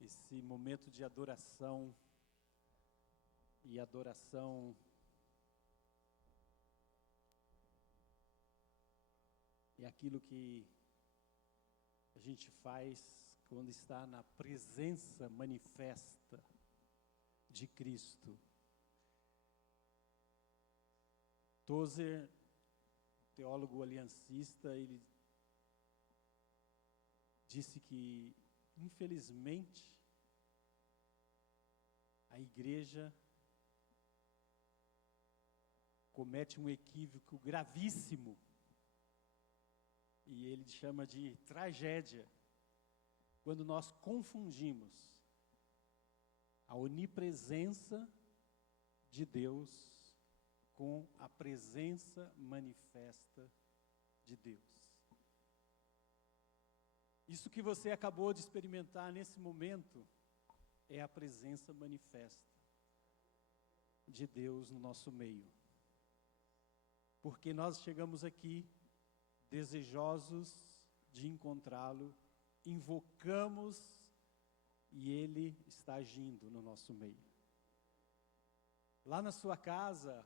esse momento de adoração, e adoração é aquilo que a gente faz quando está na presença manifesta de Cristo. Tozer, teólogo aliancista, ele disse que, infelizmente, a igreja comete um equívoco gravíssimo, e ele chama de tragédia, quando nós confundimos a onipresença de Deus com a presença manifesta de Deus. Isso que você acabou de experimentar nesse momento é a presença manifesta de Deus no nosso meio. Porque nós chegamos aqui desejosos de encontrá-lo, invocamos e Ele está agindo no nosso meio. Lá na sua casa,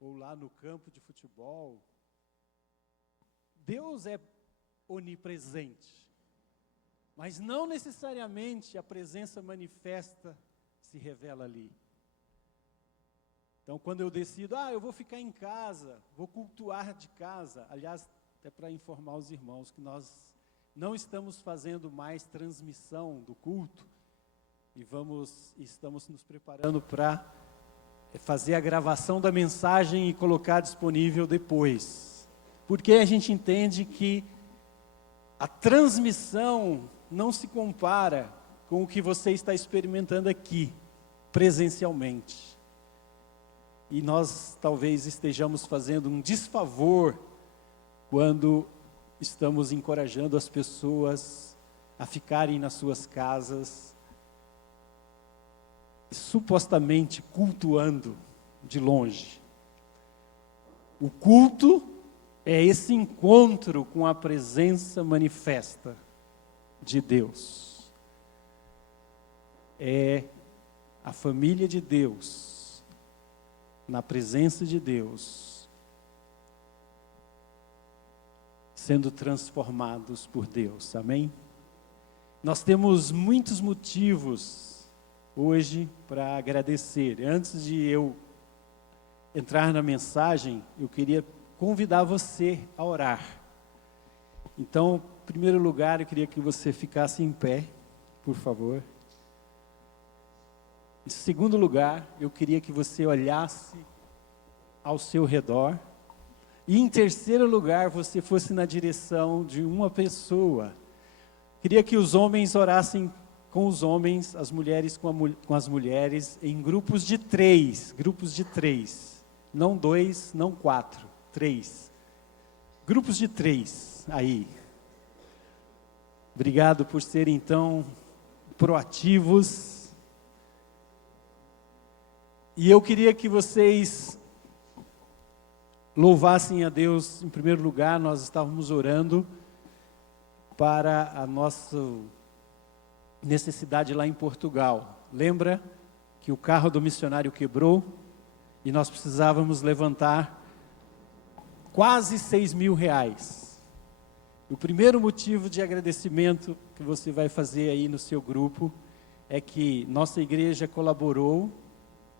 ou lá no campo de futebol, Deus é onipresente, mas não necessariamente a presença manifesta se revela ali. Então, quando eu decido, eu vou ficar em casa, vou cultuar de casa, aliás, até para informar os irmãos que nós não estamos fazendo mais transmissão do culto, e estamos nos preparando para fazer a gravação da mensagem e colocar disponível depois. Porque a gente entende que a transmissão não se compara com o que você está experimentando aqui, presencialmente. E nós talvez estejamos fazendo um desfavor quando estamos encorajando as pessoas a ficarem nas suas casas, supostamente cultuando de longe. O culto é esse encontro com a presença manifesta de Deus. É a família de Deus, na presença de Deus, sendo transformados por Deus, amém? Nós temos muitos motivos hoje para agradecer. Antes de eu entrar na mensagem, eu queria convidar você a orar. Então, em primeiro lugar, eu queria que você ficasse em pé, por favor. Em segundo lugar, eu queria que você olhasse ao seu redor. E em terceiro lugar, você fosse na direção de uma pessoa. Queria que os homens orassem com os homens, as mulheres com as mulheres, em grupos de três. Não 2, não 4, 3. Grupos de 3, aí. Obrigado por serem tão proativos. E eu queria que vocês louvassem a Deus. Em primeiro lugar, nós estávamos orando para a nossa necessidade lá em Portugal. Lembra que o carro do missionário quebrou e nós precisávamos levantar quase 6 mil reais. O primeiro motivo de agradecimento que você vai fazer aí no seu grupo é que nossa igreja colaborou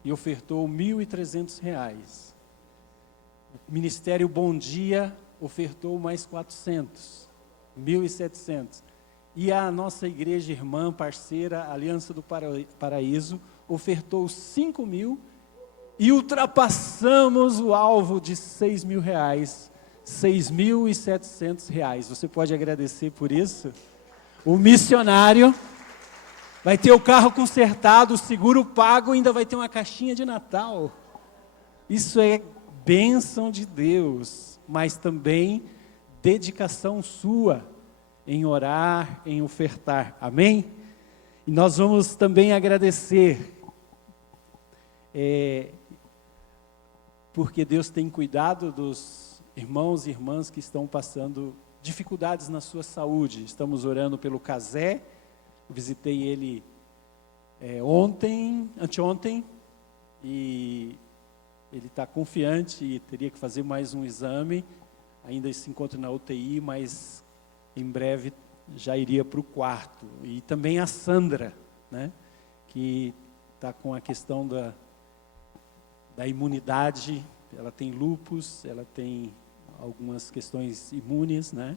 e ofertou 1.300 reais. O Ministério Bom Dia ofertou mais 400, 1.700. E a nossa igreja irmã, parceira, Aliança do Paraíso, ofertou 5 mil e ultrapassamos o alvo de 6 mil reais, 6.700 reais. Você pode agradecer por isso? O missionário vai ter o carro consertado, o seguro pago, ainda vai ter uma caixinha de Natal. Isso é bênção de Deus, mas também dedicação sua em orar, em ofertar. Amém? E nós vamos também agradecer, porque Deus tem cuidado dos irmãos e irmãs que estão passando dificuldades na sua saúde. Estamos orando pelo Casé, visitei ele anteontem, e ele está confiante e teria que fazer mais um exame. Ainda se encontra na UTI, mas em breve já iria para o quarto. E também a Sandra, né, que está com a questão da imunidade. Ela tem lúpus, ela tem algumas questões imunes, né?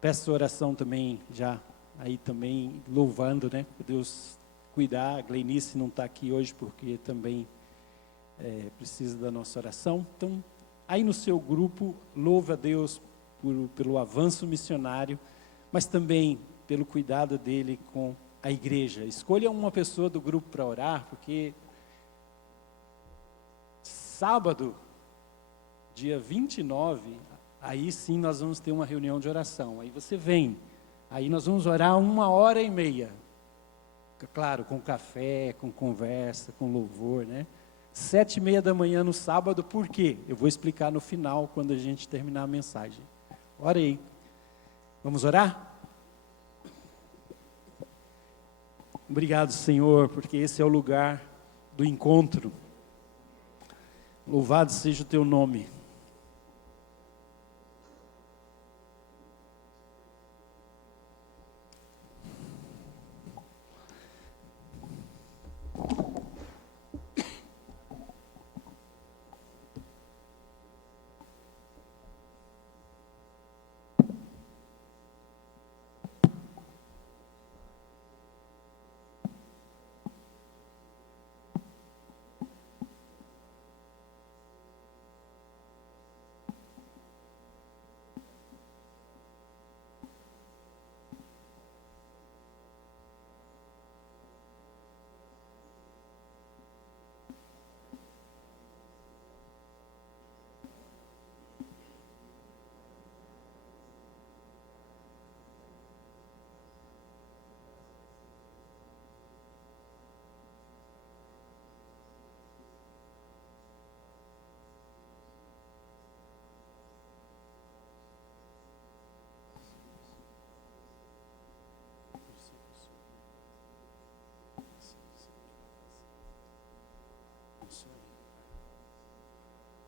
Peço oração também, já aí também louvando, né, por Deus cuidar. A Gleinice não está aqui hoje porque também precisa da nossa oração. Então, aí no seu grupo, louve a Deus pelo avanço missionário, mas também pelo cuidado dele com a igreja. Escolha uma pessoa do grupo para orar, porque sábado, dia 29, aí sim nós vamos ter uma reunião de oração. Aí você vem, aí nós vamos orar 1h30. Claro, com café, com conversa, com louvor, né? 7h30 no sábado, por quê? Eu vou explicar no final, quando a gente terminar a mensagem. Ora aí. Vamos orar? Obrigado, Senhor, porque esse é o lugar do encontro. Louvado seja o teu nome.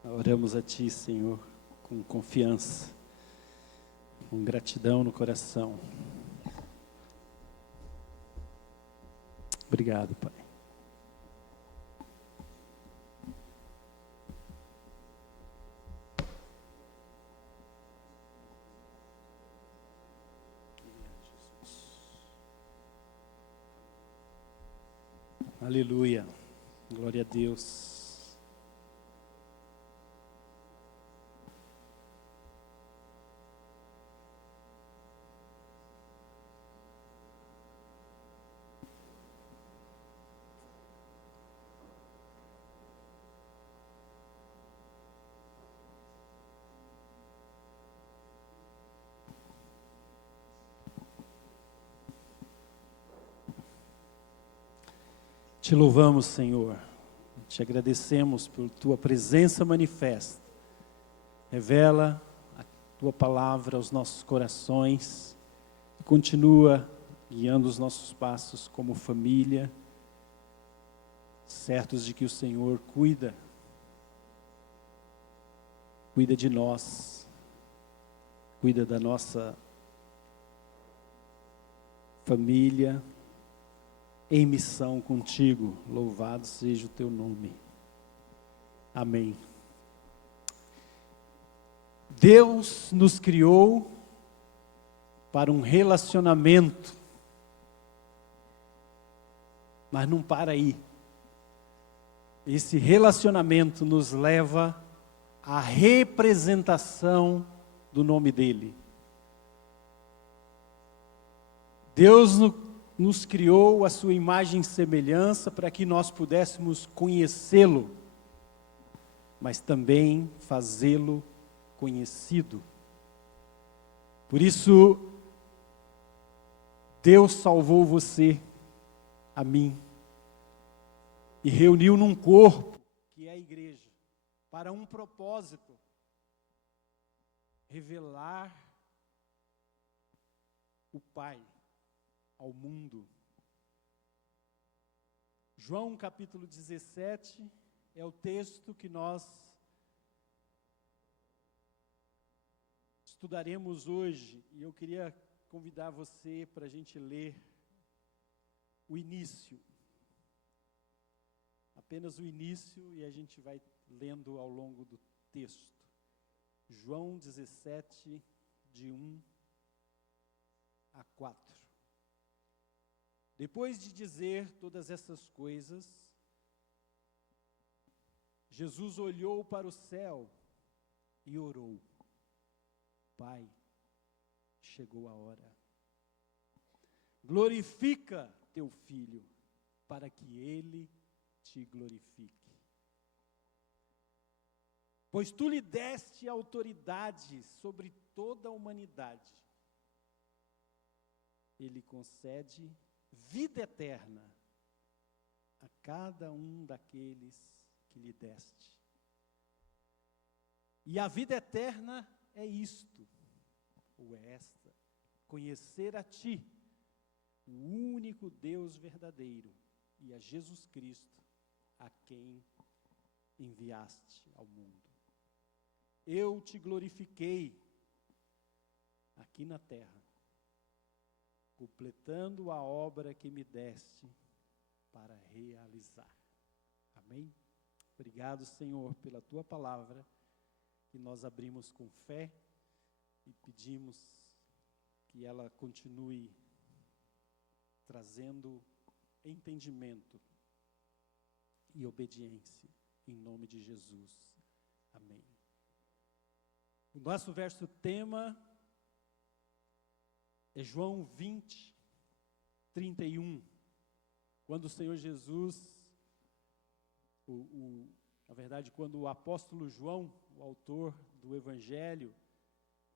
Oramos a Ti, Senhor, com confiança, com gratidão no coração. Obrigado, Pai. Aleluia. Glória a Deus. Te louvamos, Senhor, te agradecemos por Tua presença manifesta. Revela a Tua palavra aos nossos corações e continua guiando os nossos passos como família, certos de que o Senhor cuida de nós, cuida da nossa família, em missão contigo. Louvado seja o teu nome. Amém. Deus nos criou para um relacionamento, mas não para aí. Esse relacionamento nos leva à representação do nome dele. Deus nos criou a sua imagem e semelhança para que nós pudéssemos conhecê-lo, mas também fazê-lo conhecido. Por isso, Deus salvou você, a mim, e reuniu num corpo, que é a igreja, para um propósito: revelar o Pai. ao mundo. João capítulo 17 é o texto que nós estudaremos hoje, e eu queria convidar você para a gente ler o início. Apenas o início, e a gente vai lendo ao longo do texto. João 17, de 1 a 4. Depois de dizer todas essas coisas, Jesus olhou para o céu e orou: Pai, chegou a hora. Glorifica teu Filho, para que ele te glorifique. Pois tu lhe deste autoridade sobre toda a humanidade. Ele concede vida eterna a cada um daqueles que lhe deste. E a vida eterna é isto, ou é esta: conhecer a ti, o único Deus verdadeiro, e a Jesus Cristo, a quem enviaste ao mundo. Eu te glorifiquei aqui na terra, completando a obra que me deste para realizar. Amém? Obrigado, Senhor, pela tua palavra, que nós abrimos com fé e pedimos que ela continue trazendo entendimento e obediência, em nome de Jesus. Amém. O nosso verso tema é João 20, 31, quando o Senhor Jesus, na verdade, quando o apóstolo João, o autor do Evangelho,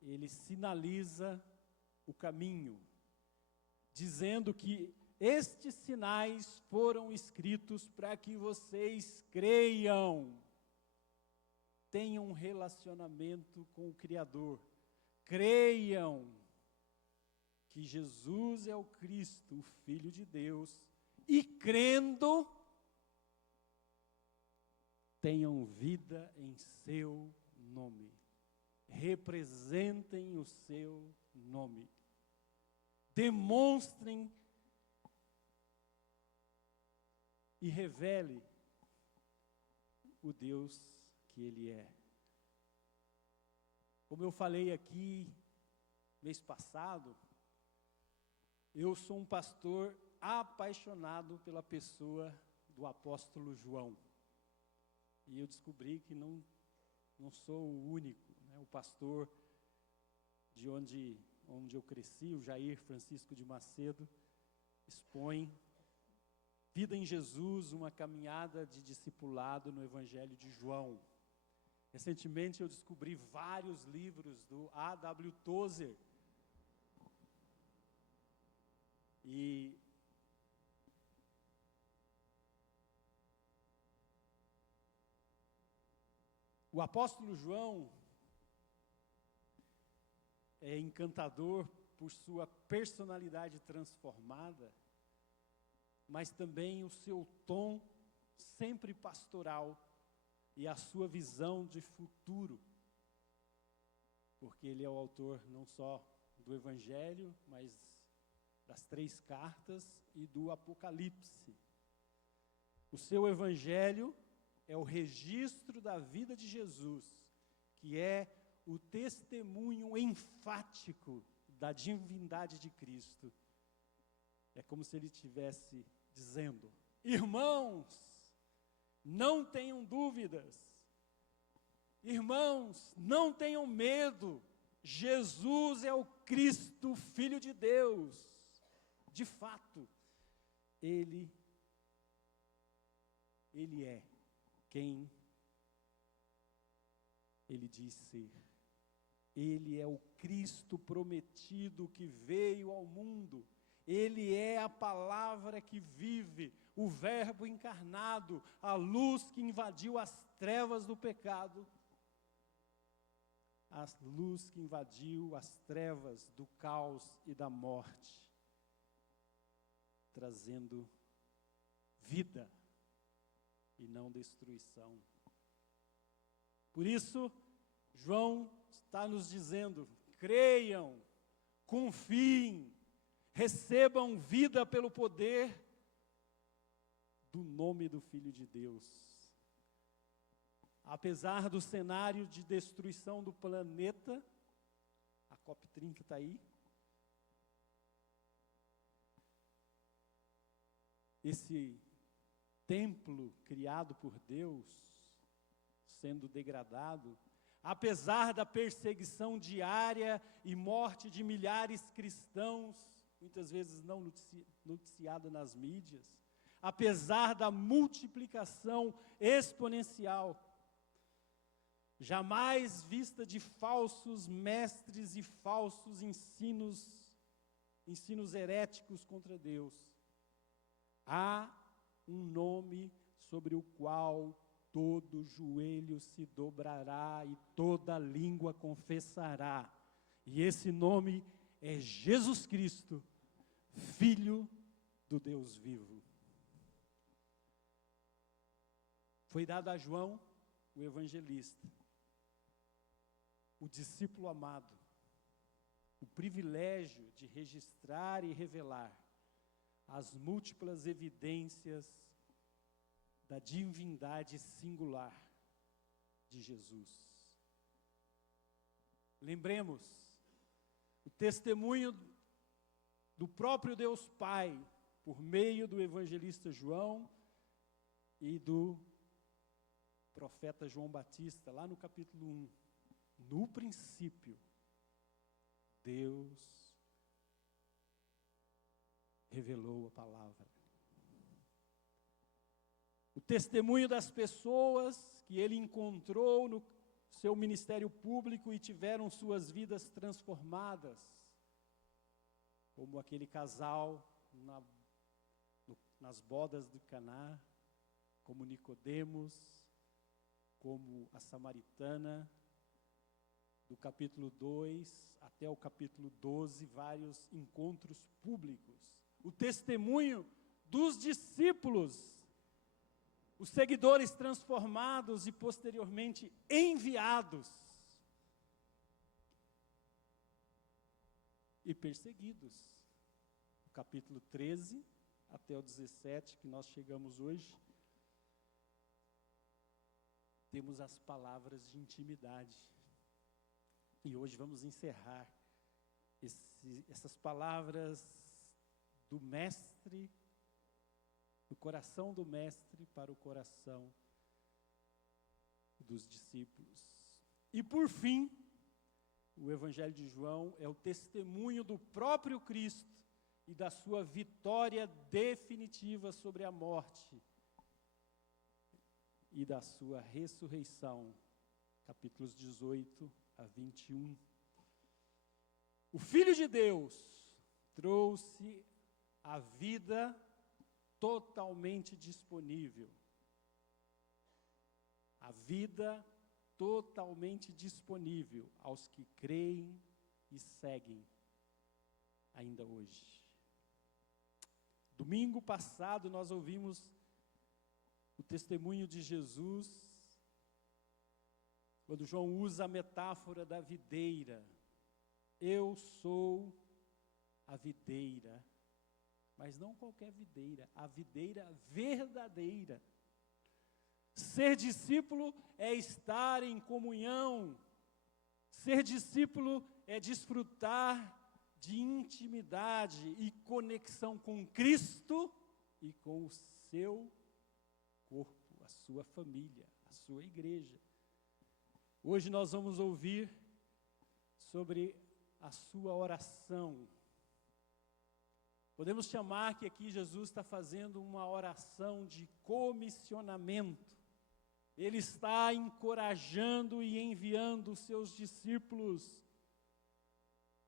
ele sinaliza o caminho, dizendo que estes sinais foram escritos para que vocês creiam, tenham um relacionamento com o Criador, creiam que Jesus é o Cristo, o Filho de Deus, e crendo, tenham vida em seu nome, representem o seu nome, demonstrem e revele o Deus que Ele é. Como eu falei aqui mês passado, eu sou um pastor apaixonado pela pessoa do apóstolo João. E eu descobri que não sou o único, né? O pastor de onde eu cresci, o Jair Francisco de Macedo, expõe Vida em Jesus, uma caminhada de discipulado no Evangelho de João. Recentemente eu descobri vários livros do A.W. Tozer. E o apóstolo João é encantador por sua personalidade transformada, mas também o seu tom sempre pastoral e a sua visão de futuro, porque ele é o autor não só do Evangelho, mas das 3 cartas e do Apocalipse. O seu Evangelho é o registro da vida de Jesus, que é o testemunho enfático da divindade de Cristo. É como se ele estivesse dizendo: irmãos, não tenham dúvidas, irmãos, não tenham medo, Jesus é o Cristo, Filho de Deus. De fato, Ele é quem Ele diz ser. Ele é o Cristo prometido que veio ao mundo. Ele é a palavra que vive, o Verbo encarnado, a luz que invadiu as trevas do pecado, a luz que invadiu as trevas do caos e da morte. trazendo vida e não destruição. Por isso, João está nos dizendo: creiam, confiem, recebam vida pelo poder do nome do Filho de Deus. Apesar do cenário de destruição do planeta, a COP30 está aí, esse templo criado por Deus sendo degradado, apesar da perseguição diária e morte de milhares de cristãos, muitas vezes não noticiada nas mídias, apesar da multiplicação exponencial, jamais vista de falsos mestres e falsos ensinos heréticos contra Deus, há um nome sobre o qual todo joelho se dobrará e toda língua confessará. E esse nome é Jesus Cristo, Filho do Deus vivo. Foi dado a João, o evangelista, o discípulo amado, o privilégio de registrar e revelar as múltiplas evidências da divindade singular de Jesus. Lembremos, o testemunho do próprio Deus Pai, por meio do evangelista João e do profeta João Batista, lá no capítulo 1. No princípio, Deus revelou a palavra. O testemunho das pessoas que ele encontrou no seu ministério público e tiveram suas vidas transformadas, como aquele casal nas bodas de Caná, como Nicodemos, como a samaritana, do capítulo 2 até o capítulo 12, vários encontros públicos. O testemunho dos discípulos, os seguidores transformados e posteriormente enviados e perseguidos. O capítulo 13 até o 17, que nós chegamos hoje, temos as palavras de intimidade. E hoje vamos encerrar essas palavras do mestre, do coração do mestre para o coração dos discípulos. E por fim, o Evangelho de João é o testemunho do próprio Cristo e da sua vitória definitiva sobre a morte e da sua ressurreição, capítulos 18 a 21. O Filho de Deus trouxe a vida totalmente disponível. A vida totalmente disponível aos que creem e seguem ainda hoje. Domingo passado nós ouvimos o testemunho de Jesus, quando João usa a metáfora da videira. Eu sou a videira, mas não qualquer videira, a videira verdadeira. Ser discípulo é estar em comunhão, ser discípulo é desfrutar de intimidade e conexão com Cristo e com o seu corpo, a sua família, a sua igreja. Hoje nós vamos ouvir sobre a sua oração. Podemos chamar que aqui Jesus está fazendo uma oração de comissionamento. Ele está encorajando e enviando os seus discípulos,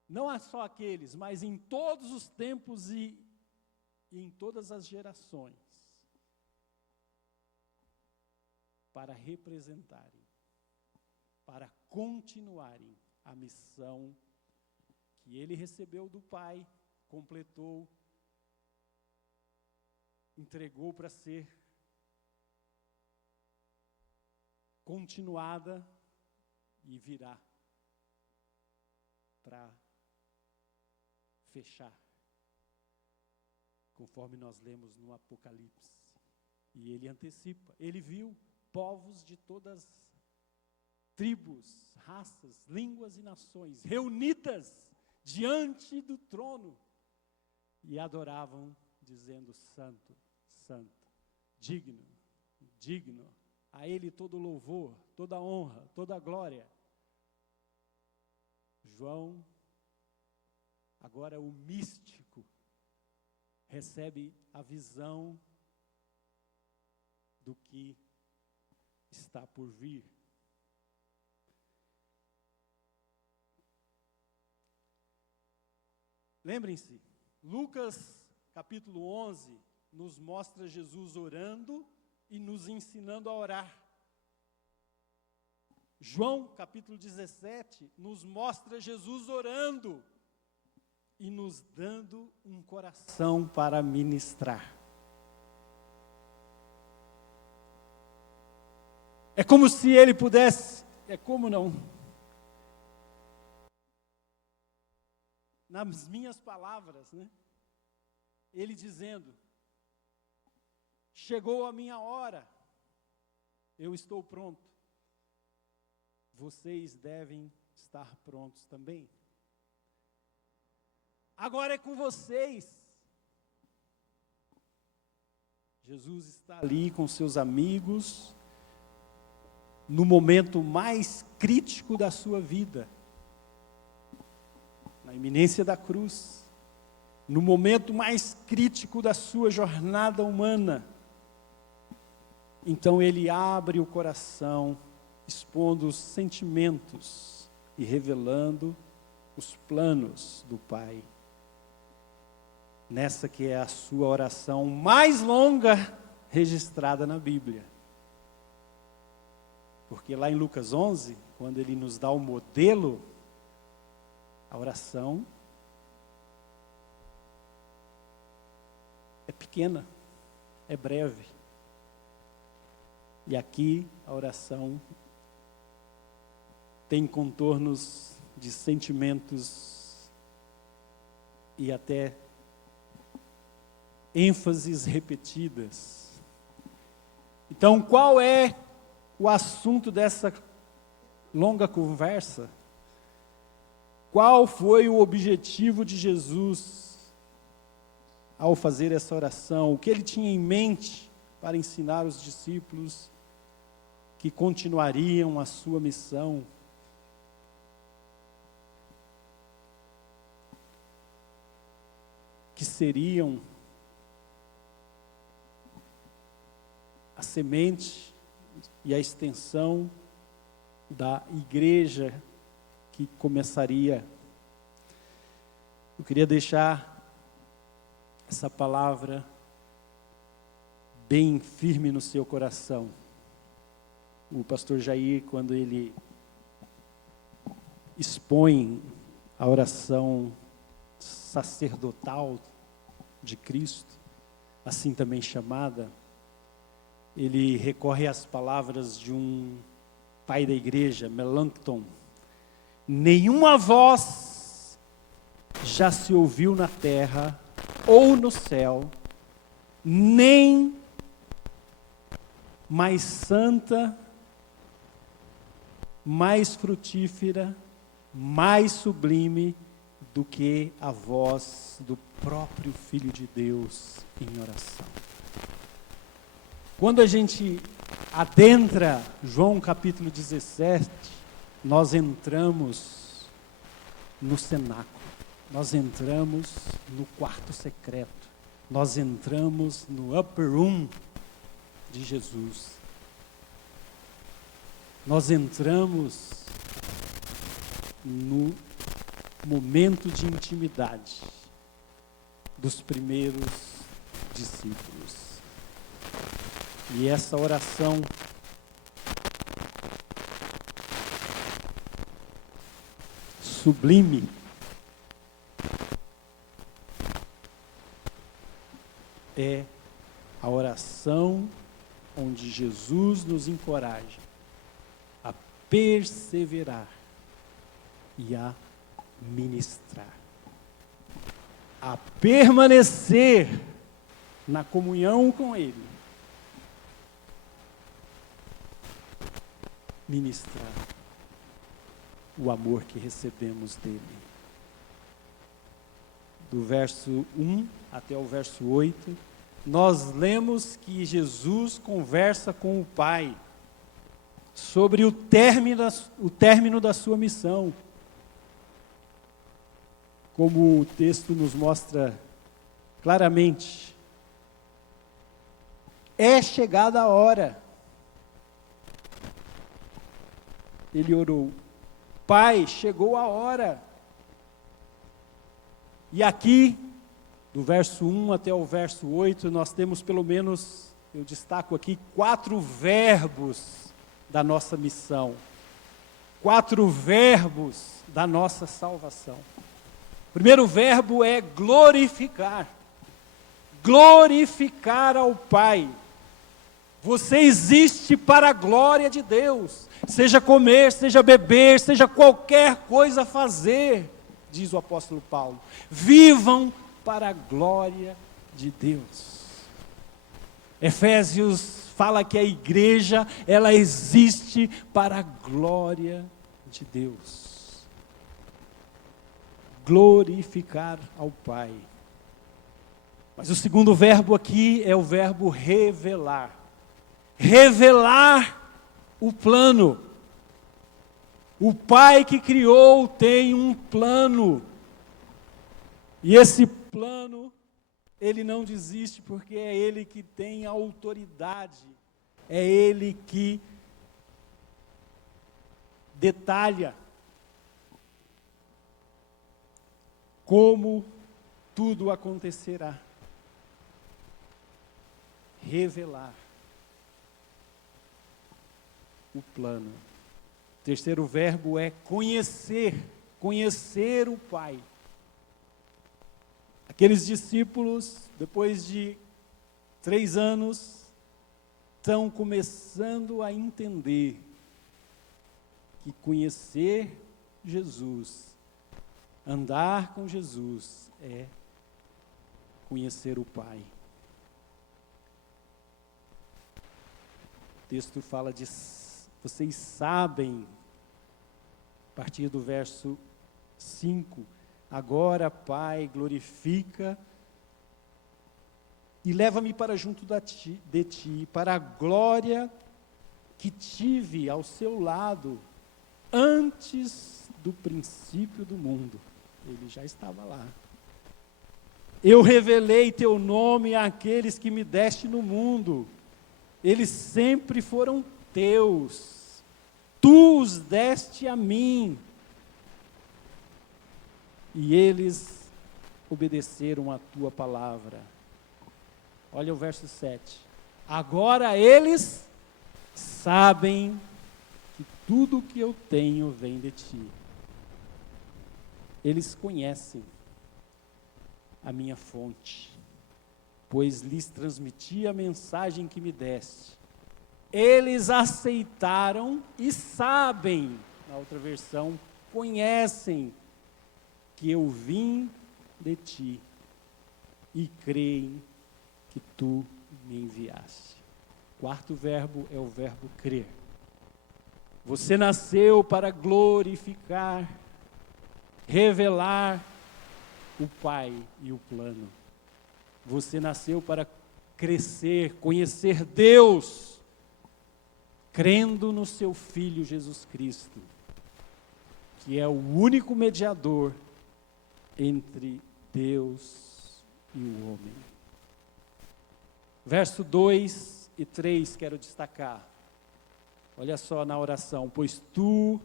não só aqueles, mas em todos os tempos e em todas as gerações, para representarem, para continuarem a missão que ele recebeu do Pai, completou entregou para ser continuada e virá para fechar, conforme nós lemos no Apocalipse. E ele antecipa, ele viu povos de todas tribos, raças, línguas e nações reunidas diante do trono e adoravam, dizendo: Santo, Santo, digno, digno, a Ele todo louvor, toda honra, toda glória. João, agora o místico, recebe a visão do que está por vir. Lembrem-se, Lucas capítulo 11 nos mostra Jesus orando e nos ensinando a orar. João capítulo 17 nos mostra Jesus orando e nos dando um coração para ministrar. É como se ele pudesse, nas minhas palavras, né? Ele dizendo: chegou a minha hora, eu estou pronto, vocês devem estar prontos também. Agora é com vocês. Jesus está ali com seus amigos, no momento mais crítico da sua vida, na iminência da cruz, no momento mais crítico da sua jornada humana. Então ele abre o coração, expondo os sentimentos e revelando os planos do Pai. Nessa que é a sua oração mais longa registrada na Bíblia. Porque lá em Lucas 11, quando ele nos dá o modelo, a oração é pequena, é breve. E aqui a oração tem contornos de sentimentos e até ênfases repetidas. Então, qual é o assunto dessa longa conversa? Qual foi o objetivo de Jesus ao fazer essa oração? O que ele tinha em mente para ensinar os discípulos que continuariam a sua missão? Que seriam a semente e a extensão da igreja que começaria. Eu queria deixar essa palavra bem firme no seu coração. O pastor Jair, quando ele expõe a oração sacerdotal de Cristo, assim também chamada, ele recorre às palavras de um pai da igreja, Melanchthon: nenhuma voz já se ouviu na terra ou no céu, nem mais santa, mais frutífera, mais sublime do que a voz do próprio Filho de Deus em oração. Quando a gente adentra João capítulo 17, nós entramos no cenáculo, nós entramos no quarto secreto, nós entramos no upper room de Jesus. Nós entramos no momento de intimidade dos primeiros discípulos. E essa oração sublime é A oração onde Jesus nos encoraja a perseverar e a ministrar, a permanecer na comunhão com Ele, ministrar o amor que recebemos dele. Do verso 1 até o verso 8, nós lemos que Jesus conversa com o Pai sobre o término da sua missão. Como o texto nos mostra claramente, é chegada a hora. Ele orou: Pai, chegou a hora. E aqui, do verso 1 até o verso 8, nós temos pelo menos, eu destaco aqui, 4 verbos da nossa missão. 4 verbos da nossa salvação. O primeiro verbo é glorificar. Glorificar ao Pai. Você existe para a glória de Deus. Seja comer, seja beber, seja qualquer coisa fazer, diz o apóstolo Paulo. Vivam para a glória de Deus. Efésios fala que a igreja, ela existe para a glória de Deus. Glorificar ao Pai. Mas o segundo verbo aqui é o verbo revelar. Revelar o plano. O Pai que criou tem um plano. E esse plano, Ele não desiste, porque é Ele que tem a autoridade. É Ele que detalha como tudo acontecerá. Revelar o plano. O terceiro verbo é conhecer. Conhecer o Pai. Aqueles discípulos, depois de 3 anos, estão começando a entender que conhecer Jesus, andar com Jesus, é conhecer o Pai. O texto fala de, vocês sabem, a partir do verso 5, agora, Pai, glorifica e leva-me para junto de Ti, para a glória que tive ao seu lado antes do princípio do mundo. Ele já estava lá. Eu revelei Teu nome àqueles que me deste no mundo. Eles sempre foram Teus. Tu os deste a mim. E eles obedeceram a Tua palavra. Olha o verso 7. Agora eles sabem que tudo o que eu tenho vem de Ti. Eles conhecem a minha fonte, pois lhes transmiti a mensagem que me deste. Eles aceitaram e sabem, na outra versão, conhecem que eu vim de Ti e creem que Tu me enviaste. O quarto verbo é o verbo crer. Você nasceu para glorificar, revelar o Pai e o plano. Você nasceu para crescer, conhecer Deus, crendo no Seu Filho Jesus Cristo, que é o único mediador entre Deus e o homem. Verso 2 e 3 quero destacar. Olha só na oração. Pois Tu,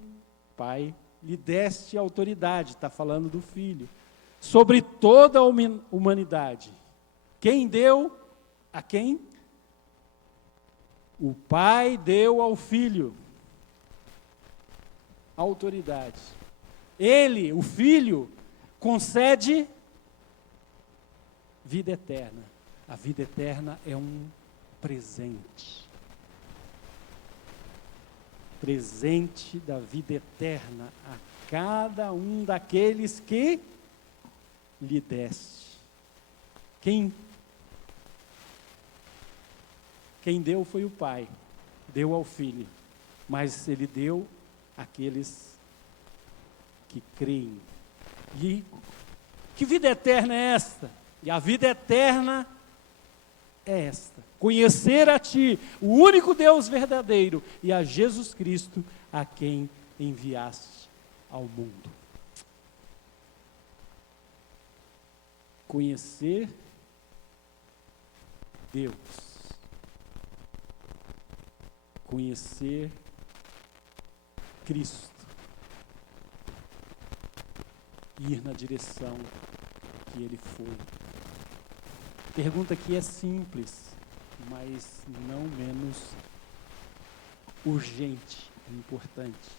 Pai, lhe deste autoridade, está falando do Filho, sobre toda a humanidade. Quem deu? A quem? O Pai deu ao Filho autoridade. Ele, o Filho, concede vida eterna. A vida eterna é um presente. Presente da vida eterna a cada um daqueles que lhe deste. Quem deu foi o Pai, deu ao Filho, mas Ele deu àqueles que creem. E que vida eterna é esta? E a vida eterna é esta: conhecer a Ti, o único Deus verdadeiro, e a Jesus Cristo, a quem enviaste ao mundo. Conhecer Deus. Conhecer Cristo. Ir na direção que Ele foi. Pergunta que é simples, mas não menos urgente e importante.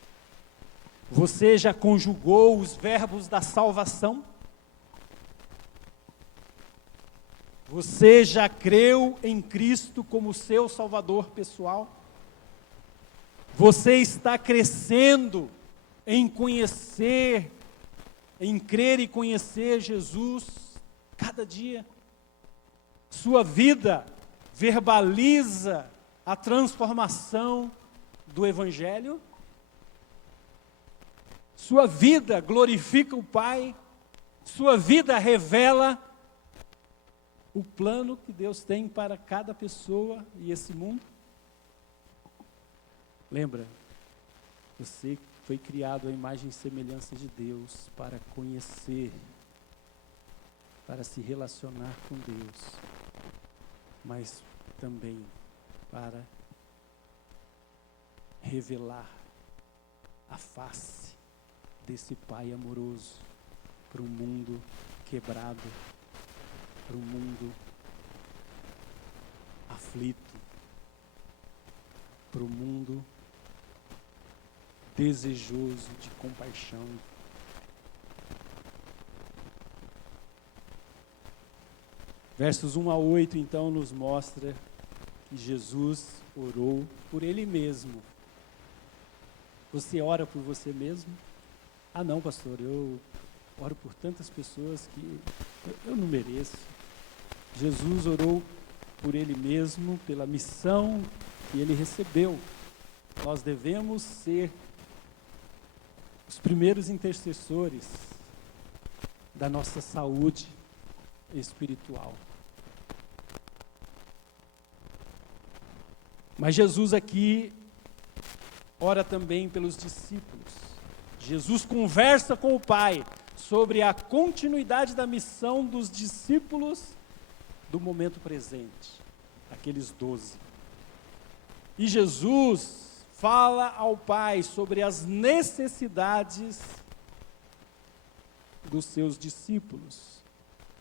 Você já conjugou os verbos da salvação? Você já creu em Cristo como seu Salvador pessoal? Você está crescendo em conhecer, em crer e conhecer Jesus cada dia? Sua vida verbaliza a transformação do Evangelho? Sua vida glorifica o Pai? Sua vida revela o plano que Deus tem para cada pessoa e esse mundo? Lembra, você foi criado à imagem e semelhança de Deus para conhecer, para se relacionar com Deus, mas também para revelar a face desse Pai amoroso para um mundo quebrado, para um mundo aflito, para um mundo desejoso de compaixão. Versos 1 a 8, então, nos mostra que Jesus orou por Ele mesmo. Você ora por você mesmo? Ah, não, pastor, eu oro por tantas pessoas que eu não mereço. Jesus orou por Ele mesmo, pela missão que Ele recebeu. Nós devemos ser os primeiros intercessores da nossa saúde espiritual. Mas Jesus aqui ora também pelos discípulos. Jesus conversa com o Pai sobre a continuidade da missão dos discípulos do momento presente, aqueles 12. E Jesus fala ao Pai sobre as necessidades dos seus discípulos.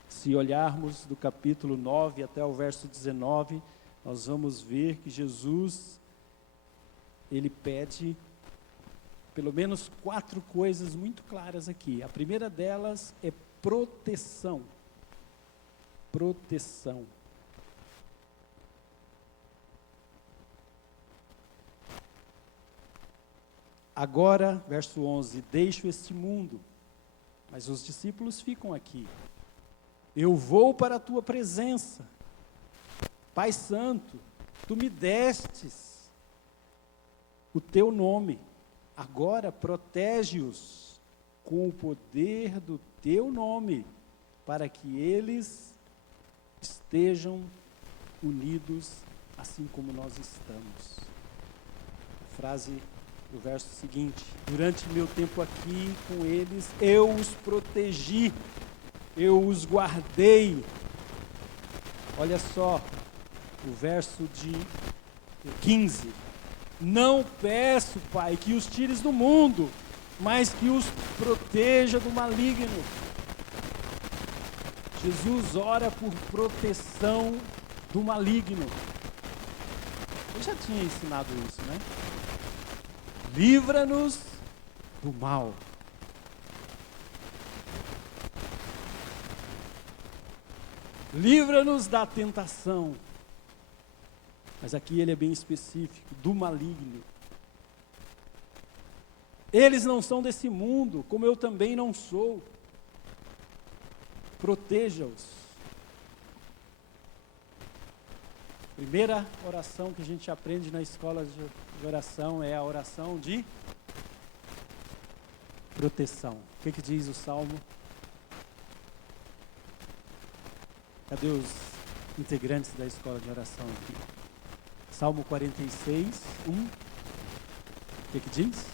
Se olharmos do capítulo 9 até o verso 19, nós vamos ver que Jesus, Ele pede pelo menos 4 coisas muito claras aqui. A primeira delas é proteção. Proteção. Agora, verso 11, deixo este mundo, mas os discípulos ficam aqui. Eu vou para a tua presença. Pai Santo, tu me destes o teu nome. Agora protege-os com o poder do teu nome, para que eles estejam unidos assim como nós estamos. Frase do verso seguinte: durante meu tempo aqui com eles, eu os protegi, eu os guardei. Olha só, o verso de 15. Não peço, Pai, que os tires do mundo, mas que os proteja do maligno. Jesus ora por proteção do maligno. Eu já tinha ensinado isso, né? Livra-nos do mal. livra-nos da tentação. Mas aqui ele é bem específico, do maligno. Eles não são desse mundo, como eu também não sou. Proteja-os. Primeira oração que a gente aprende na escola de oração é a oração de proteção. O que diz o Salmo? Cadê os integrantes da escola de oração aqui? Salmo 46, 1. O que diz?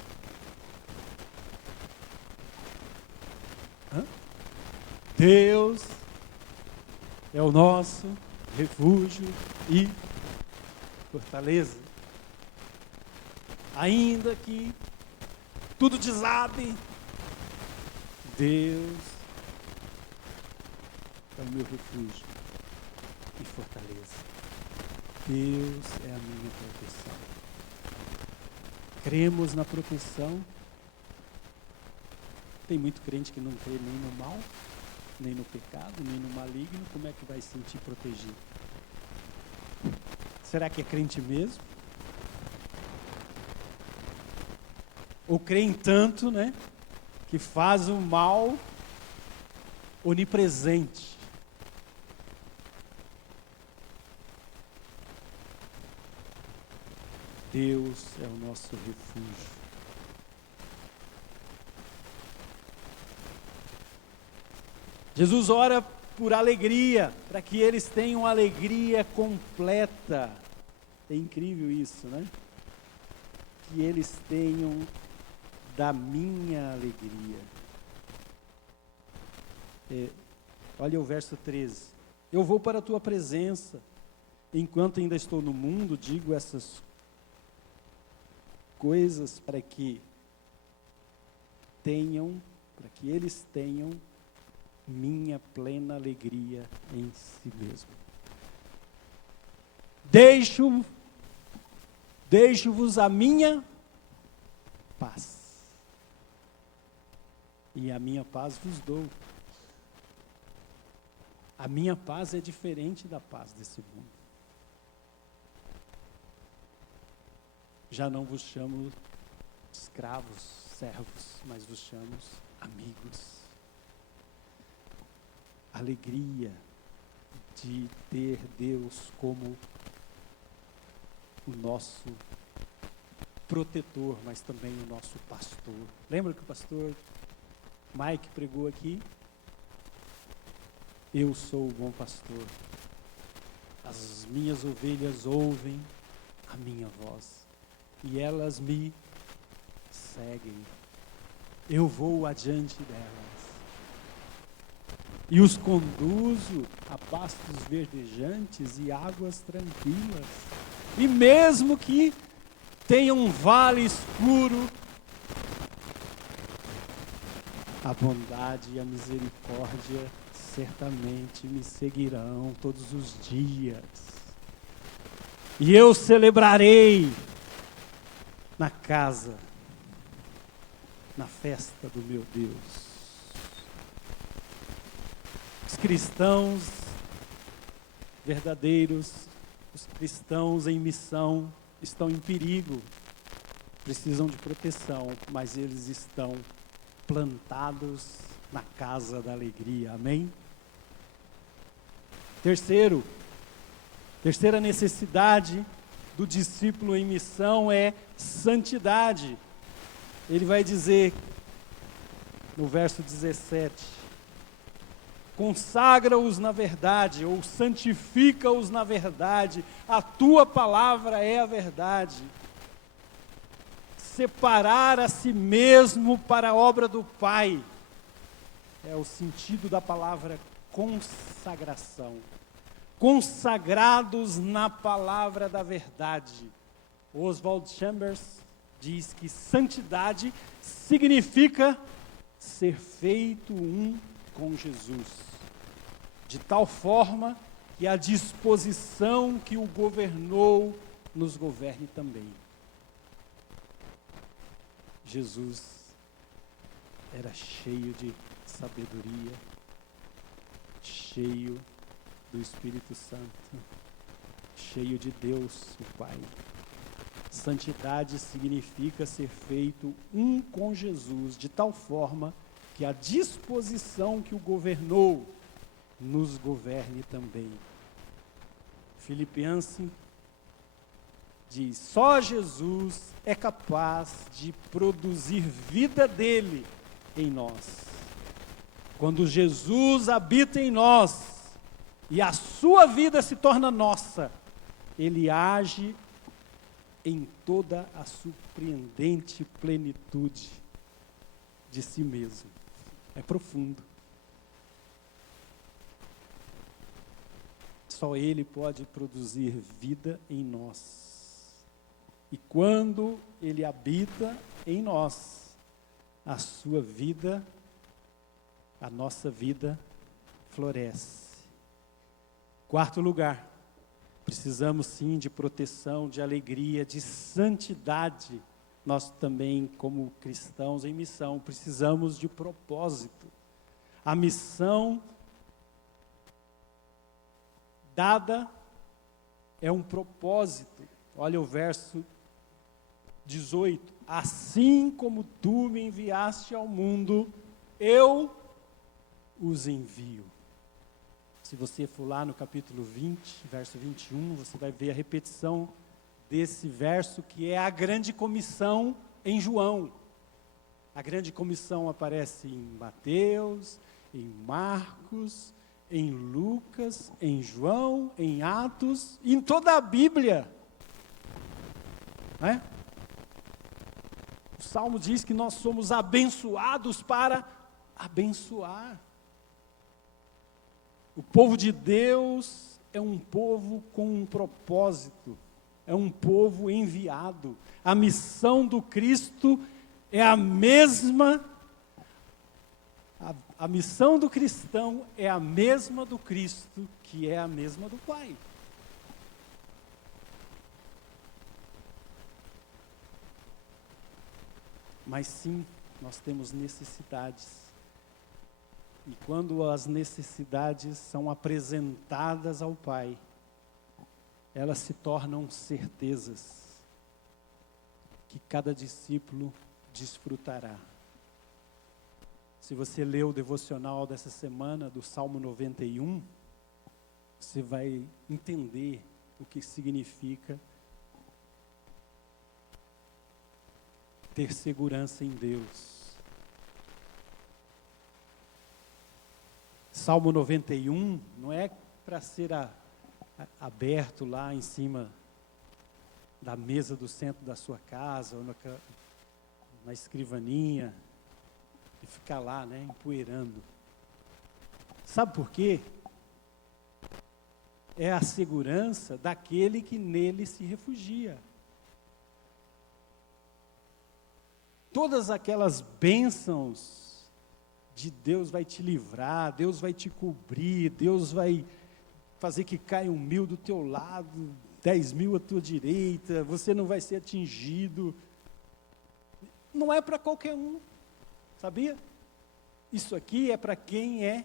Deus é o nosso refúgio e fortaleza. Ainda que tudo desabe, Deus é o meu refúgio e fortaleza. Deus é a minha proteção. Cremos na proteção. Tem muito crente que não crê nem no mal, nem no pecado, nem no maligno. Como é que vai se sentir protegido? Será que é crente mesmo? Ou crê em tanto, né, que faz o mal onipresente? Deus é o nosso refúgio. Jesus ora por alegria, para que eles tenham alegria completa. É incrível isso, né? Que eles tenham da minha alegria. Olha o verso 13. Eu vou para a tua presença, enquanto ainda estou no mundo, digo essas coisas para que eles tenham minha plena alegria em si mesmo. Deixo-vos a minha paz. E a minha paz vos dou. A minha paz é diferente da paz desse mundo. Já não vos chamo escravos, servos, mas vos chamo amigos. Alegria de ter Deus como o nosso protetor, mas também o nosso pastor. Lembra que o pastor Mike pregou aqui? Eu sou o bom pastor. As minhas ovelhas ouvem a minha voz e elas me seguem. Eu vou adiante delas e os conduzo a pastos verdejantes e águas tranquilas. E mesmo que tenha um vale escuro, a bondade e a misericórdia certamente me seguirão todos os dias. E eu celebrarei na casa, na festa do meu Deus. Os cristãos verdadeiros, os cristãos em missão, estão em perigo, precisam de proteção, mas eles estão plantados na casa da alegria, amém? Terceira necessidade do discípulo em missão é santidade. Ele vai dizer no verso 17: consagra-os na verdade, ou santifica-os na verdade, a tua palavra é a verdade. Separar a si mesmo para a obra do Pai, é o sentido da palavra consagração. Consagrados na palavra da verdade. Oswald Chambers diz que santidade significa ser feito um com Jesus, de tal forma que a disposição que o governou nos governe também. Jesus era cheio de sabedoria, cheio do Espírito Santo, cheio de Deus, o Pai. Santidade significa ser feito um com Jesus, de tal forma que a disposição que o governou nos governe também. Filipenses diz: só Jesus é capaz de produzir vida dele em nós. Quando Jesus habita em nós e a sua vida se torna nossa, ele age em toda a surpreendente plenitude de si mesmo. É profundo. Só ele pode produzir vida em nós. E quando ele habita em nós, a sua vida, a nossa vida floresce. Quarto lugar, precisamos sim de proteção, de alegria, de santidade. Nós também, como cristãos em missão, precisamos de propósito. A missão dada é um propósito. Olha o verso 18. Assim como tu me enviaste ao mundo, eu os envio. Se você for lá no capítulo 20, verso 21, você vai ver a repetição desse verso, que é a grande comissão em João. A grande comissão aparece em Mateus, em Marcos, em Lucas, em João, em Atos, em toda a Bíblia. Não é? O Salmo diz que nós somos abençoados para abençoar. O povo de Deus é um povo com um propósito, é um povo enviado. A missão do Cristo é a mesma, a missão do cristão é a mesma do Cristo, que é a mesma do Pai. Mas sim, nós temos necessidades. E quando as necessidades são apresentadas ao Pai, elas se tornam certezas que cada discípulo desfrutará. Se você lê o devocional dessa semana, do Salmo 91, você vai entender o que significa ter segurança em Deus. Salmo 91 não é para ser aberto lá em cima da mesa do centro da sua casa, ou na escrivaninha, e ficar lá, né, empoeirando. Sabe por quê? É a segurança daquele que nele se refugia. Todas aquelas bênçãos de Deus vai te livrar, Deus vai te cobrir, Deus vai fazer que caia 1.000 do teu lado, 10.000 à tua direita, você não vai ser atingido. Não é para qualquer um, sabia? Isso aqui é para quem é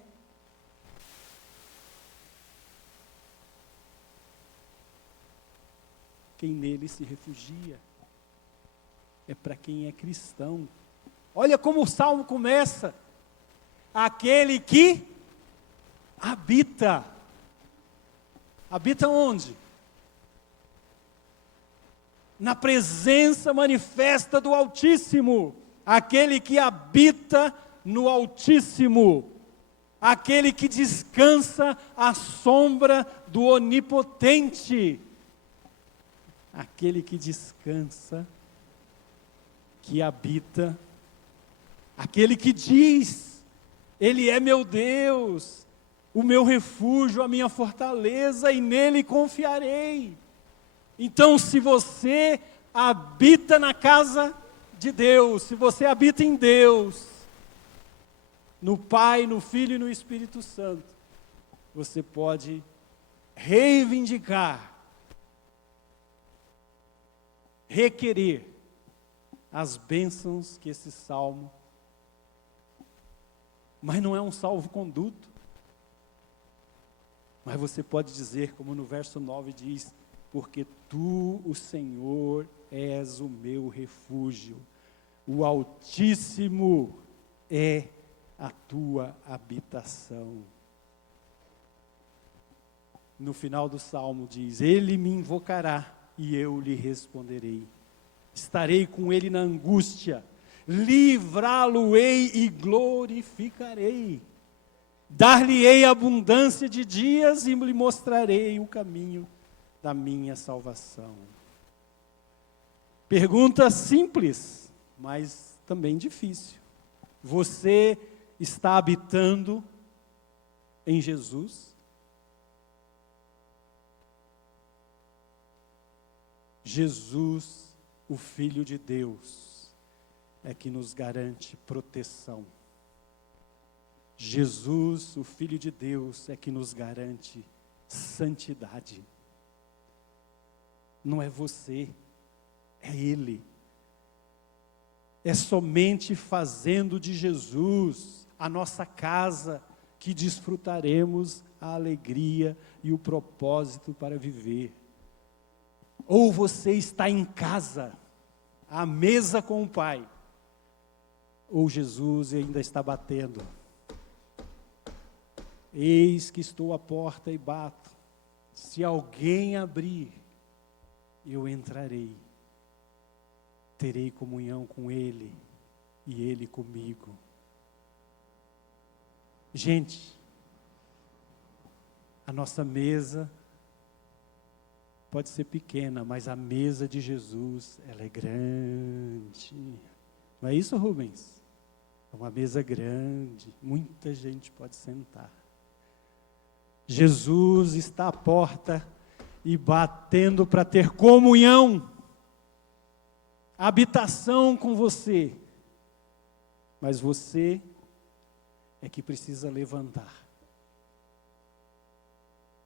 quem nele se refugia. É para quem é cristão. Olha como o Salmo começa. Aquele que habita. Habita onde? Na presença manifesta do Altíssimo. Aquele que habita no Altíssimo. Aquele que descansa à sombra do Onipotente. Aquele que descansa, que habita, aquele que diz: Ele é meu Deus, o meu refúgio, a minha fortaleza, e nele confiarei. Então, se você habita na casa de Deus, se você habita em Deus, no Pai, no Filho e no Espírito Santo, você pode reivindicar, requerer as bênçãos que esse salmo, mas não é um salvo-conduto. Mas você pode dizer, como no verso 9 diz, porque tu, o Senhor, és o meu refúgio, o Altíssimo é a tua habitação. No final do Salmo diz, ele me invocará e eu lhe responderei. Estarei com ele na angústia, livrá-lo-ei e glorificarei. Dar-lhe-ei abundância de dias e lhe mostrarei o caminho da minha salvação. Pergunta simples, mas também difícil. Você está habitando em Jesus? Jesus, o Filho de Deus, é que nos garante proteção. Jesus, o Filho de Deus, é que nos garante santidade. Não é você, é Ele. É somente fazendo de Jesus a nossa casa que desfrutaremos a alegria e o propósito para viver. Ou você está em casa, à mesa com o Pai, ou Jesus ainda está batendo. Eis que estou à porta e bato. Se alguém abrir, eu entrarei. Terei comunhão com Ele e Ele comigo. Gente, a nossa mesa pode ser pequena, mas a mesa de Jesus, ela é grande. Não é isso, Rubens? É uma mesa grande, muita gente pode sentar. Jesus está à porta e batendo para ter comunhão, habitação com você. Mas você é que precisa levantar,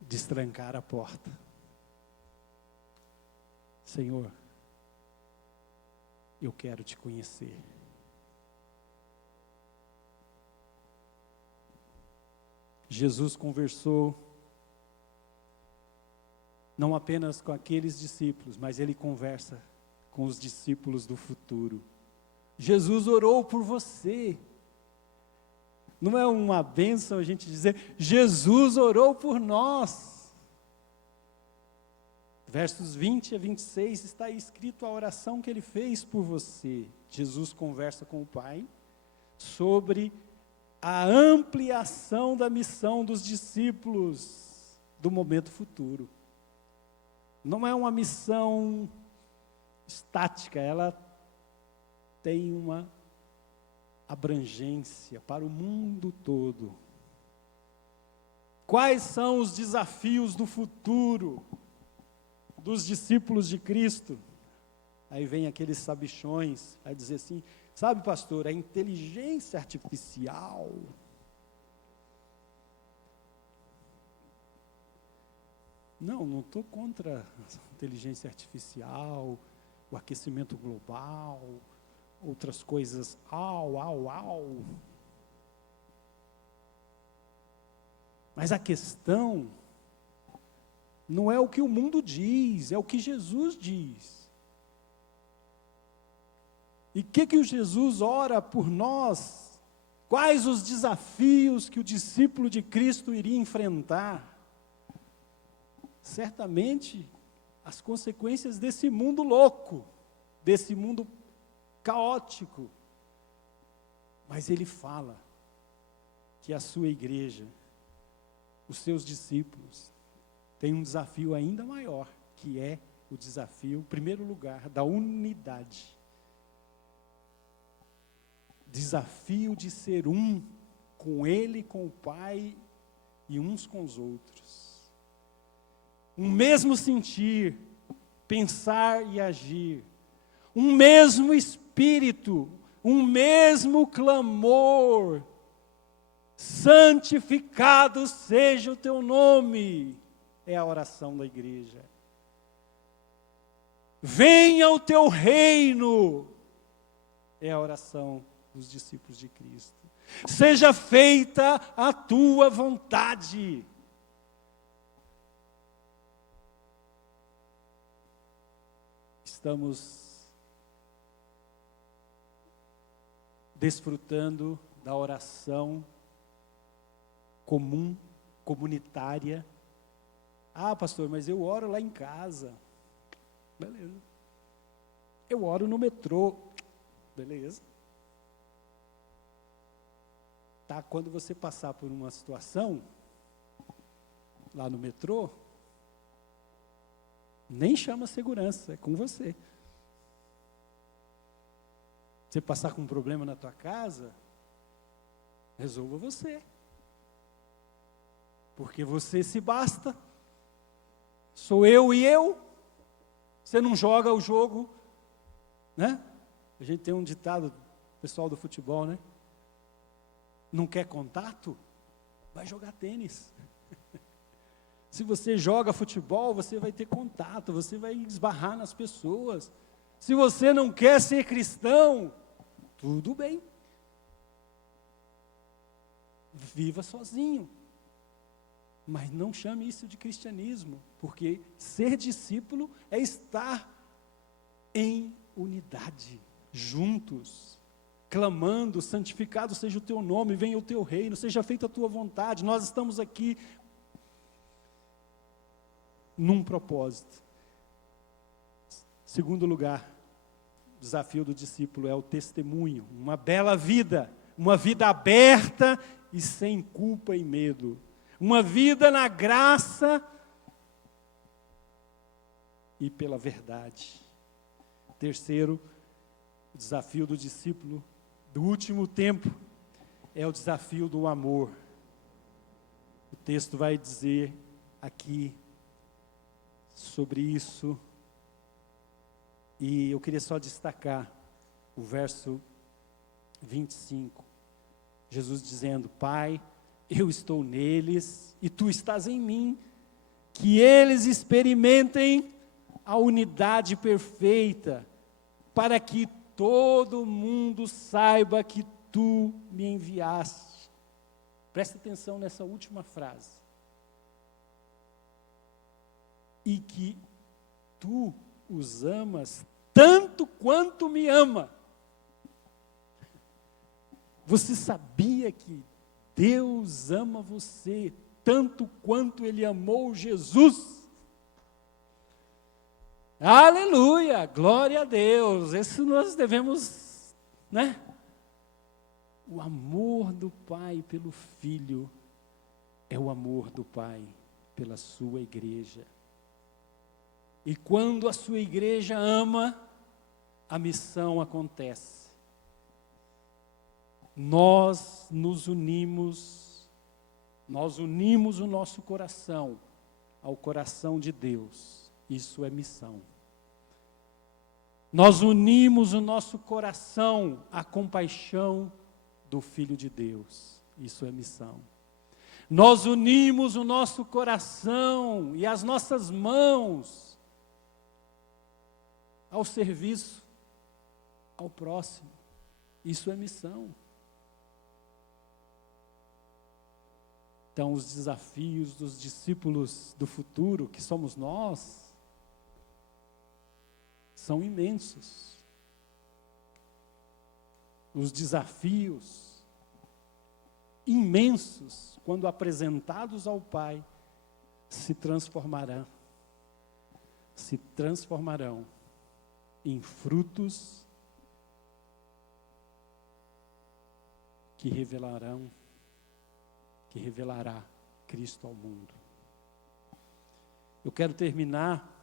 destrancar a porta. Senhor, eu quero te conhecer. Jesus conversou não apenas com aqueles discípulos, mas Ele conversa com os discípulos do futuro. Jesus orou por você. Não é uma bênção a gente dizer, Jesus orou por nós. Versos 20 a 26 está aí escrito a oração que Ele fez por você. Jesus conversa com o Pai sobre a ampliação da missão dos discípulos do momento futuro. Não é uma missão estática, ela tem uma abrangência para o mundo todo. Quais são os desafios do futuro dos discípulos de Cristo? Aí vem aqueles sabichões a dizer assim, sabe, pastor, a inteligência artificial. Não estou contra a inteligência artificial, o aquecimento global, outras coisas, Mas a questão não é o que o mundo diz, é o que Jesus diz. E o que Jesus ora por nós? Quais os desafios que o discípulo de Cristo iria enfrentar? Certamente, as consequências desse mundo louco, desse mundo caótico. Mas ele fala que a sua igreja, os seus discípulos, têm um desafio ainda maior, que é o desafio, em primeiro lugar, da unidade. Desafio de ser um com Ele, com o Pai e uns com os outros. Um mesmo sentir, pensar e agir. Um mesmo espírito, um mesmo clamor. Santificado seja o teu nome. É a oração da igreja. Venha o teu reino. É a oração dos discípulos de Cristo. Seja feita a tua vontade. estamos desfrutando da oração comum, comunitária. Ah, pastor, mas eu oro lá em casa. Beleza. Eu oro no metrô. Beleza. Tá, quando você passar por uma situação lá no metrô, nem chama segurança, é com você. Você passar com um problema na tua casa, resolva você. Porque você se basta. Sou eu e eu. Você não joga o jogo, né? A gente tem um ditado, pessoal do futebol, né? Não quer contato? Vai jogar tênis. Se você joga futebol, você vai ter contato, você vai esbarrar nas pessoas. Se você não quer ser cristão, tudo bem. Viva sozinho. Mas não chame isso de cristianismo, porque ser discípulo é estar em unidade, juntos, clamando, santificado seja o teu nome, venha o teu reino, seja feita a tua vontade. Nós estamos aqui num propósito. Segundo lugar, o desafio do discípulo é o testemunho, uma bela vida, uma vida aberta e sem culpa e medo. Uma vida na graça e pela verdade. Terceiro, o desafio do discípulo do último tempo é o desafio do amor. O texto vai dizer aqui sobre isso, e eu queria só destacar o verso 25. Jesus dizendo: Pai, eu estou neles e tu estás em mim, que eles experimentem a unidade perfeita, para que todo mundo saiba que tu me enviaste. Presta atenção nessa última frase. E que tu os amas tanto quanto me ama. Você sabia que Deus ama você tanto quanto Ele amou Jesus? Aleluia, glória a Deus. Isso nós devemos, né? O amor do Pai pelo Filho é o amor do Pai pela sua igreja. E quando a sua igreja ama, a missão acontece. Nós unimos o nosso coração ao coração de Deus. Isso é missão. Nós unimos o nosso coração à compaixão do Filho de Deus. Isso é missão. Nós unimos o nosso coração e as nossas mãos ao serviço ao próximo. Isso é missão. Então, os desafios dos discípulos do futuro, que somos nós, são imensos. Os desafios imensos, quando apresentados ao Pai, se transformarão em frutos que revelará Cristo ao mundo. Eu quero terminar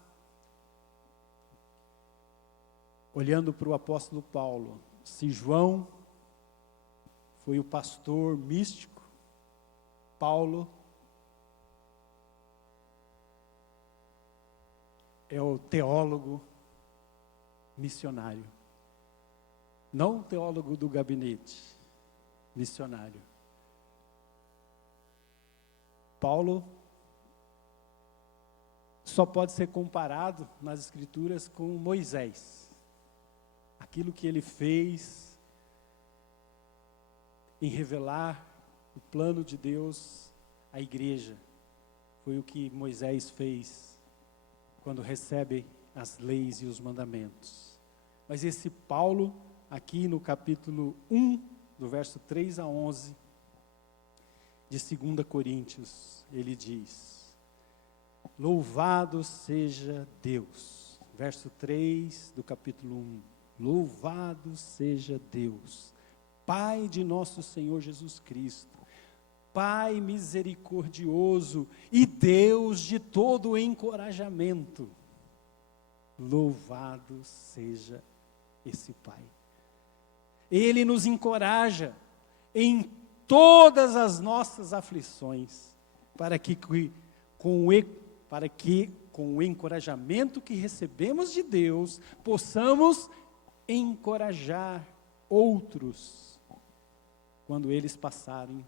olhando para o apóstolo Paulo. Se João foi o pastor místico, Paulo é o teólogo missionário. Não o teólogo do gabinete, missionário. Paulo só pode ser comparado nas Escrituras com Moisés. Aquilo que ele fez em revelar o plano de Deus à igreja, foi o que Moisés fez quando recebe as leis e os mandamentos. Mas esse Paulo, aqui no capítulo 1, do verso 3 a 11, de 2 Coríntios, ele diz: louvado seja Deus. Verso 3 do capítulo 1. Louvado seja Deus, Pai de nosso Senhor Jesus Cristo, Pai misericordioso e Deus de todo encorajamento. Louvado seja esse Pai. Ele nos encoraja em todas as nossas aflições, para que com o encorajamento que recebemos de Deus, possamos encorajar outros quando eles passarem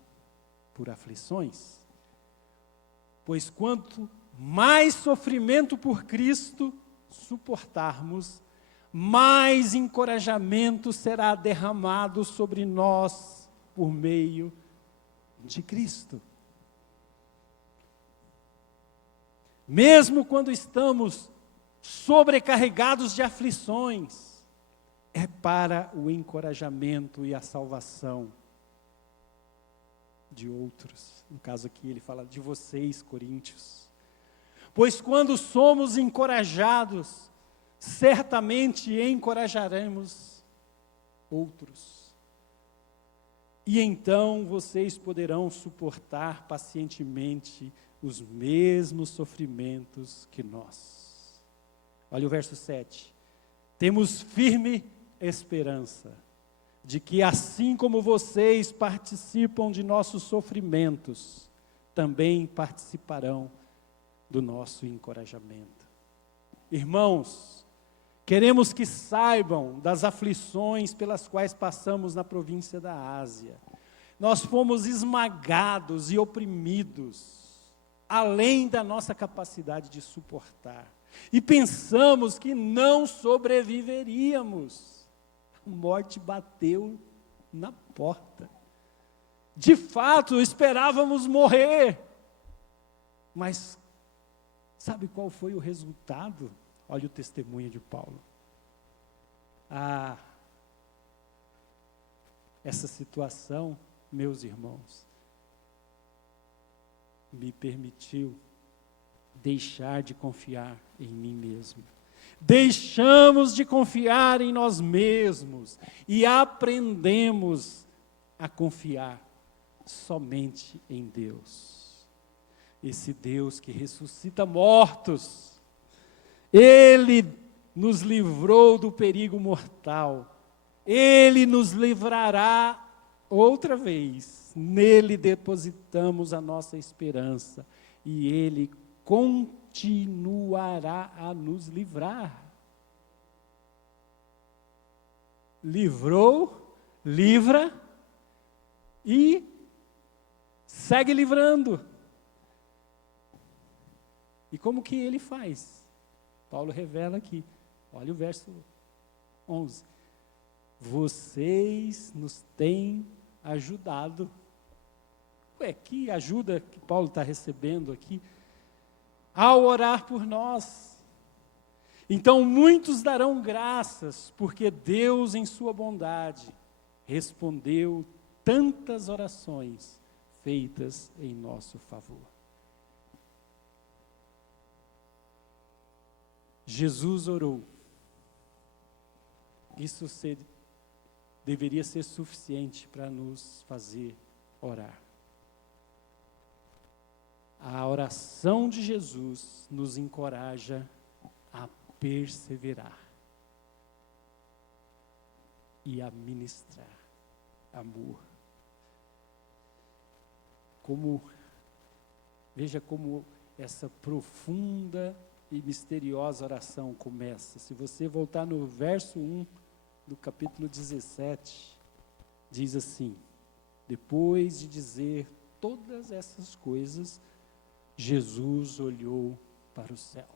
por aflições. Pois quanto mais sofrimento por Cristo suportarmos, mais encorajamento será derramado sobre nós por meio de Cristo. Mesmo quando estamos sobrecarregados de aflições, é para o encorajamento e a salvação de outros. No caso aqui ele fala de vocês, coríntios. Pois quando somos encorajados, certamente encorajaremos outros. E então vocês poderão suportar pacientemente os mesmos sofrimentos que nós. Olha o verso 7. Temos firme esperança de que assim como vocês participam de nossos sofrimentos, também participarão do nosso encorajamento. Irmãos, queremos que saibam das aflições pelas quais passamos na província da Ásia. Nós fomos esmagados e oprimidos, além da nossa capacidade de suportar. E pensamos que não sobreviveríamos. A morte bateu na porta. De fato, esperávamos morrer. Mas sabe qual foi o resultado? Olha o testemunho de Paulo. Essa situação, meus irmãos, me permitiu deixar de confiar em mim mesmo. Deixamos de confiar em nós mesmos e aprendemos a confiar somente em Deus. Esse Deus que ressuscita mortos. Ele nos livrou do perigo mortal. Ele nos livrará outra vez. Nele depositamos a nossa esperança. E Ele continuará a nos livrar. Livrou, livra e segue livrando. E como que Ele faz? Paulo revela aqui, olha o verso 11. Vocês nos têm ajudado. Que ajuda que Paulo está recebendo aqui? Ao orar por nós. Então muitos darão graças, porque Deus em sua bondade respondeu tantas orações feitas em nosso favor. Jesus orou. Isso deveria ser suficiente para nos fazer orar. A oração de Jesus nos encoraja a perseverar e a ministrar amor. Veja como essa profunda e misteriosa oração começa. Se você voltar no verso 1 do capítulo 17, diz assim: depois de dizer todas essas coisas, Jesus olhou para o céu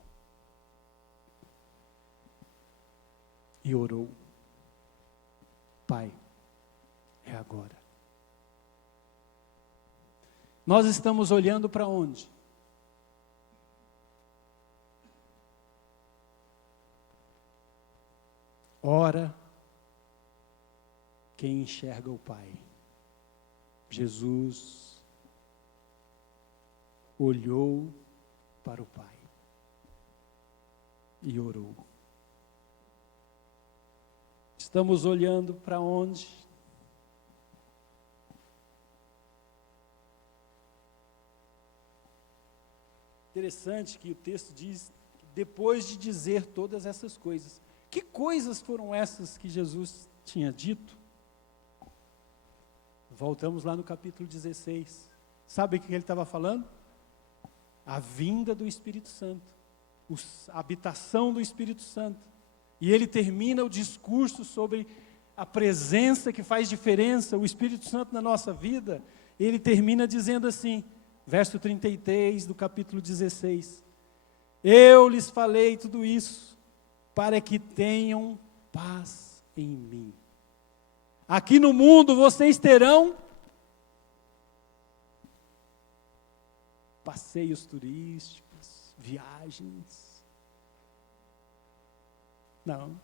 e orou: Pai, é agora. Nós estamos olhando para onde? ora quem enxerga o Pai. Jesus olhou para o Pai e orou. Estamos olhando para onde? Interessante que o texto diz, depois de dizer todas essas coisas. Que coisas foram essas que Jesus tinha dito? Voltamos lá no capítulo 16. Sabe o que ele estava falando? A vinda do Espírito Santo, a habitação do Espírito Santo. E ele termina o discurso sobre a presença que faz diferença, o Espírito Santo na nossa vida. Ele termina dizendo assim, verso 33 do capítulo 16. Eu lhes falei tudo isso para que tenham paz em mim. Aqui no mundo vocês terão passeios turísticos, viagens. Não.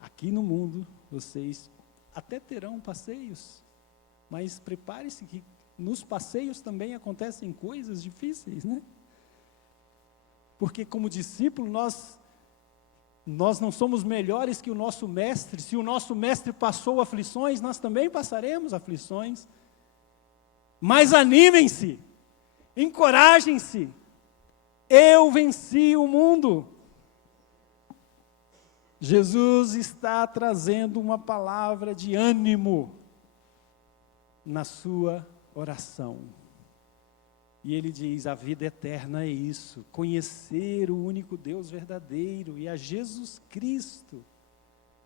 Aqui no mundo vocês até terão passeios, mas prepare-se que nos passeios também acontecem coisas difíceis, né? Porque como discípulo nós não somos melhores que o nosso mestre. Se o nosso mestre passou aflições, nós também passaremos aflições. Mas animem-se, encorajem-se. Eu venci o mundo. Jesus está trazendo uma palavra de ânimo na sua oração. E ele diz, a vida eterna é isso, conhecer o único Deus verdadeiro e a Jesus Cristo,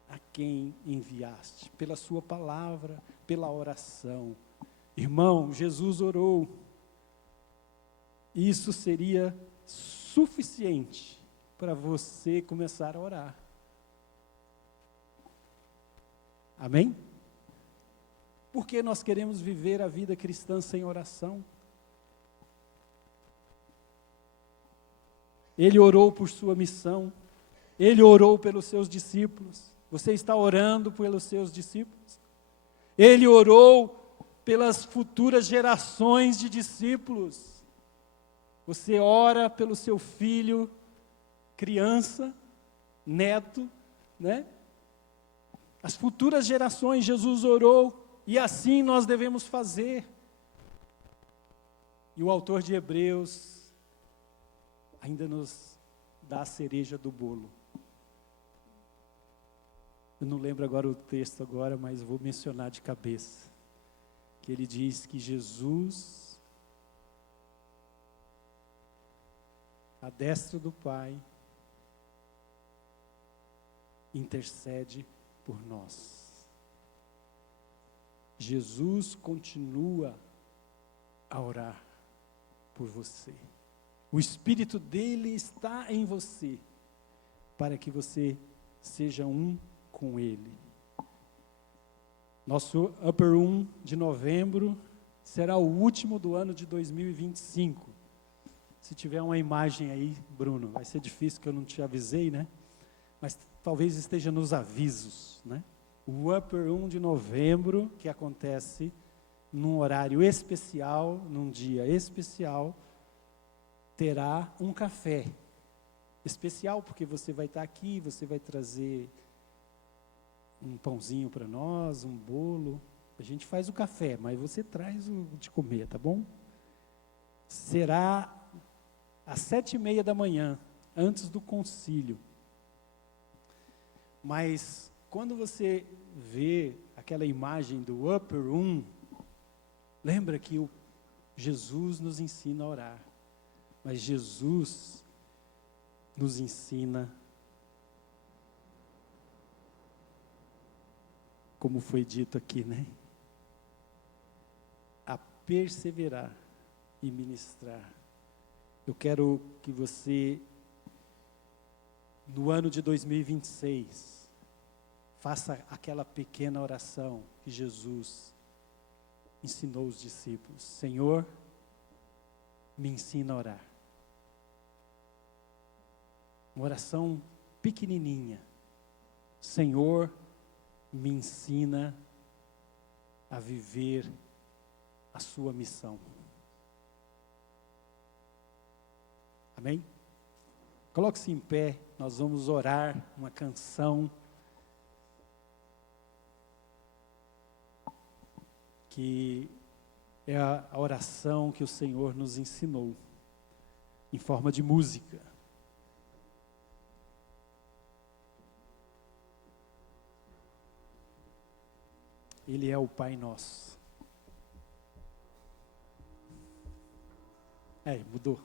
a quem enviaste, pela sua palavra, pela oração. Irmão, Jesus orou. Isso seria suficiente para você começar a orar. Amém? Porque nós queremos viver a vida cristã sem oração. Ele orou por sua missão, ele orou pelos seus discípulos. Você está orando pelos seus discípulos? Ele orou pelas futuras gerações de discípulos. Você ora pelo seu filho, criança, neto, né? As futuras gerações, Jesus orou, e assim nós devemos fazer. E o autor de Hebreus ainda nos dá a cereja do bolo. Eu não lembro agora o texto agora, mas vou mencionar de cabeça. Que ele diz que Jesus, à destra do Pai, intercede por nós. Jesus continua a orar por você. O Espírito dele está em você, para que você seja um com ele. Nosso Upper Room de novembro será o último do ano de 2025. Se tiver uma imagem aí, Bruno, vai ser difícil que eu não te avisei, né? Mas talvez esteja nos avisos, né? O Upper Room de novembro, que acontece num horário especial, num dia especial, terá um café especial, porque você vai estar aqui, você vai trazer um pãozinho para nós, um bolo. A gente faz o café, mas você traz o de comer, tá bom? Será às 7:30 da manhã, antes do concílio. Mas quando você vê aquela imagem do Upper Room, lembra que Jesus nos ensina a orar. Mas Jesus nos ensina, como foi dito aqui, né? A perseverar e ministrar. Eu quero que você, no ano de 2026, faça aquela pequena oração que Jesus ensinou os discípulos. Senhor, me ensina a orar. Uma oração pequenininha, Senhor, me ensina a viver a sua missão. Amém? Coloque-se em pé, nós vamos orar uma canção que é a oração que o Senhor nos ensinou, em forma de música. Ele é o Pai Nosso. Mudou.